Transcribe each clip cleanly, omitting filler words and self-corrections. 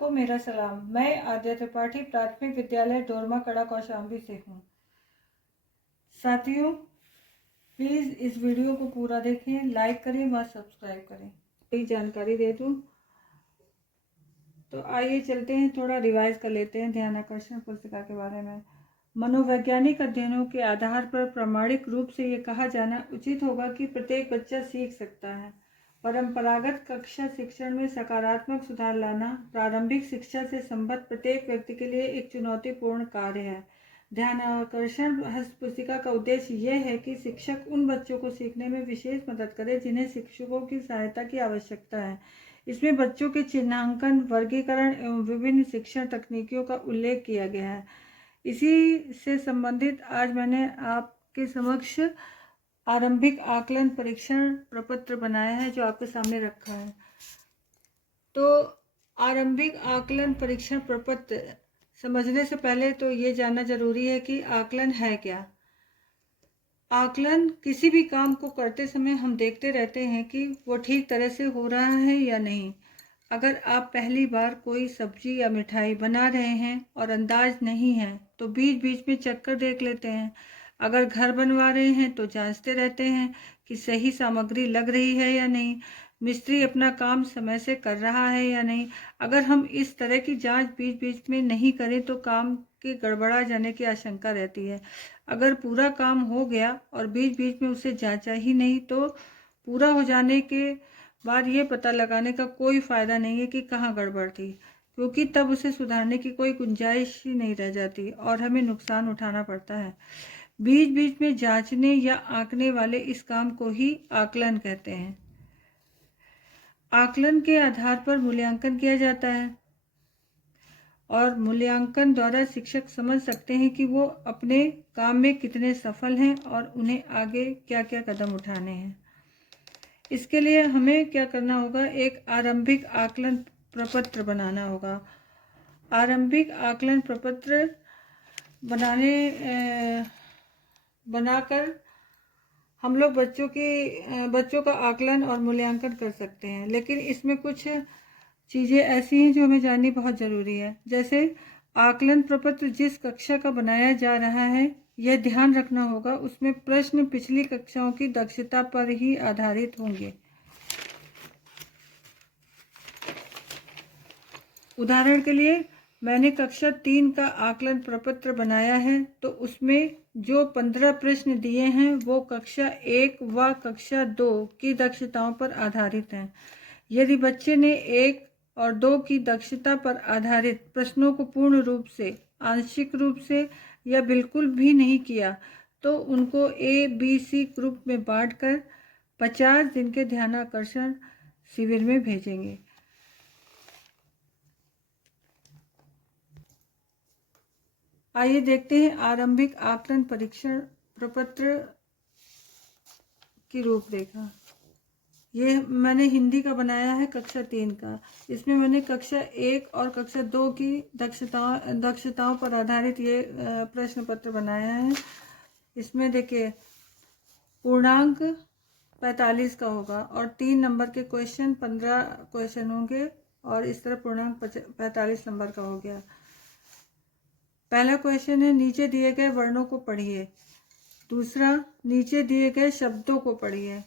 को मेरा सलाम। मैं आद्या त्रिपाठी प्राथमिक विद्यालय डोरमा कड़ा कौशाम्बी से हूँ। साथियों, प्लीज़ इस वीडियो को पूरा देखें, लाइक करें व सब्सक्राइब करें। यही जानकारी दे दूँ तो आइए चलते हैं, थोड़ा रिवाइज कर लेते हैं ध्यानाकर्षण पुस्तिका के बारे में। मनोवैज्ञानिक अध्ययनों के आधार पर प्रामाणिक रूप से ये कहा जाना उचित होगा कि प्रत्येक बच्चा सीख सकता है। परंपरागत कक्षा शिक्षण में सकारात्मक सुधार लाना प्रारंभिक शिक्षा से संबद्ध प्रत्येक व्यक्ति के लिए एक चुनौतीपूर्ण कार्य है। ध्यानाकर्षण पुस्तिका का उद्देश्य यह है कि शिक्षक उन बच्चों को सीखने में विशेष मदद करे जिन्हें शिक्षकों की सहायता की आवश्यकता है। इसमें बच्चों के चिन्हांकन, वर्गीकरण एवं विभिन्न शिक्षण तकनीकों का उल्लेख किया गया है। इसी से संबंधित आज मैंने आपके समक्ष आरंभिक आकलन परीक्षण प्रपत्र बनाया है, जो आपके सामने रखा है। तो आरंभिक आकलन परीक्षण प्रपत्र समझने से पहले तो ये जानना जरूरी है कि आकलन है क्या। आकलन किसी भी काम को करते समय हम देखते रहते हैं कि वो ठीक तरह से हो रहा है या नहीं। अगर आप पहली बार कोई सब्जी या मिठाई बना रहे हैं और अंदाज नहीं है तो बीच बीच में चक्कर देख लेते हैं। अगर घर बनवा रहे हैं तो जांचते रहते हैं कि सही सामग्री लग रही है या नहीं, मिस्त्री अपना काम समय से कर रहा है या नहीं। अगर हम इस तरह की जांच बीच बीच में नहीं करें तो काम के गड़बड़ा जाने की आशंका रहती है। अगर पूरा काम हो गया और बीच बीच में उसे जांचा ही नहीं तो पूरा हो जाने के बाद ये पता लगाने का कोई फ़ायदा नहीं है कि कहाँ गड़बड़ थी, क्योंकि तब उसे सुधारने की कोई गुंजाइश ही नहीं रह जाती और हमें नुकसान उठाना पड़ता है। बीच बीच में जांचने या आंकने वाले इस काम को ही आकलन कहते हैं। आकलन के आधार पर मूल्यांकन किया जाता है और मूल्यांकन द्वारा शिक्षक समझ सकते हैं कि वो अपने काम में कितने सफल हैं और उन्हें आगे क्या क्या कदम उठाने हैं। इसके लिए हमें क्या करना होगा, एक आरंभिक आकलन प्रपत्र बनाना होगा। आरंभिक आकलन प्रपत्र बनाकर हम लोग बच्चों का आकलन और मूल्यांकन कर सकते हैं। लेकिन इसमें कुछ चीज़ें ऐसी हैं जो हमें जाननी बहुत ज़रूरी है। जैसे आकलन प्रपत्र जिस कक्षा का बनाया जा रहा है, यह ध्यान रखना होगा उसमें प्रश्न पिछली कक्षाओं की दक्षता पर ही आधारित होंगे। उदाहरण के लिए मैंने कक्षा 3 का आकलन प्रपत्र बनाया है, तो उसमें जो 15 प्रश्न दिए हैं वो कक्षा 1 व कक्षा 2 की दक्षताओं पर आधारित हैं। यदि बच्चे ने 1 और 2 की दक्षता पर आधारित प्रश्नों को पूर्ण रूप से, आंशिक रूप से या बिल्कुल भी नहीं किया तो उनको ABC ग्रुप में बांटकर 50 दिन के ध्यानाकर्षण शिविर में भेजेंगे। आइए देखते हैं आरंभिक आकलन परीक्षण प्रपत्र की रूपरेखा। ये मैंने हिंदी का बनाया है, कक्षा 3 का। इसमें मैंने कक्षा 1 और कक्षा 2 की दक्षताओं पर आधारित ये प्रश्न पत्र बनाया है। इसमें देखिए पूर्णांक 45 का होगा और 3 नंबर के क्वेश्चन 15 क्वेश्चन होंगे और इस तरह पूर्णांक 45 नंबर का हो गया। पहला क्वेश्चन है, नीचे दिए गए वर्णों को पढ़िए। दूसरा, नीचे दिए गए शब्दों को पढ़िए।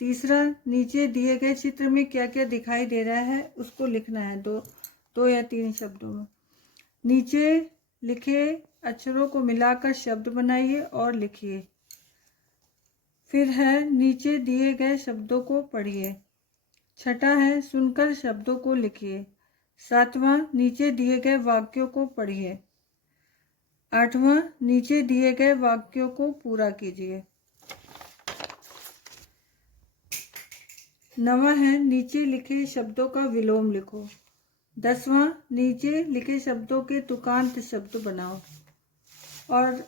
तीसरा, नीचे दिए गए चित्र में क्या क्या दिखाई दे रहा है उसको लिखना है, दो या 3 शब्दों में। नीचे लिखे अक्षरों को मिलाकर शब्द बनाइए और लिखिए। फिर है, नीचे दिए गए शब्दों को पढ़िए। छठा है, सुनकर शब्दों को लिखिए। 7वां, नीचे दिए गए वाक्यों को पढ़िए। 8वां, नीचे दिए गए वाक्यों को पूरा कीजिए। 9वां है, नीचे लिखे शब्दों का विलोम लिखो। 10वां, नीचे लिखे शब्दों के तुकांत शब्द बनाओ। और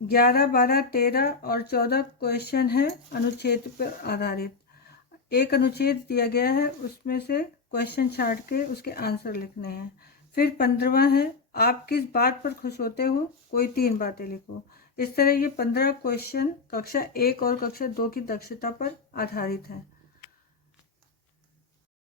11, 12, 13 और 14 क्वेश्चन है अनुच्छेद पर आधारित। एक अनुच्छेद दिया गया है, उसमें से क्वेश्चन छांट के उसके आंसर लिखने हैं। फिर 15वां है, आप किस बात पर खुश होते हो, कोई 3 बातें लिखो। इस तरह ये 15 क्वेश्चन कक्षा 1 और कक्षा 2 की दक्षता पर आधारित है।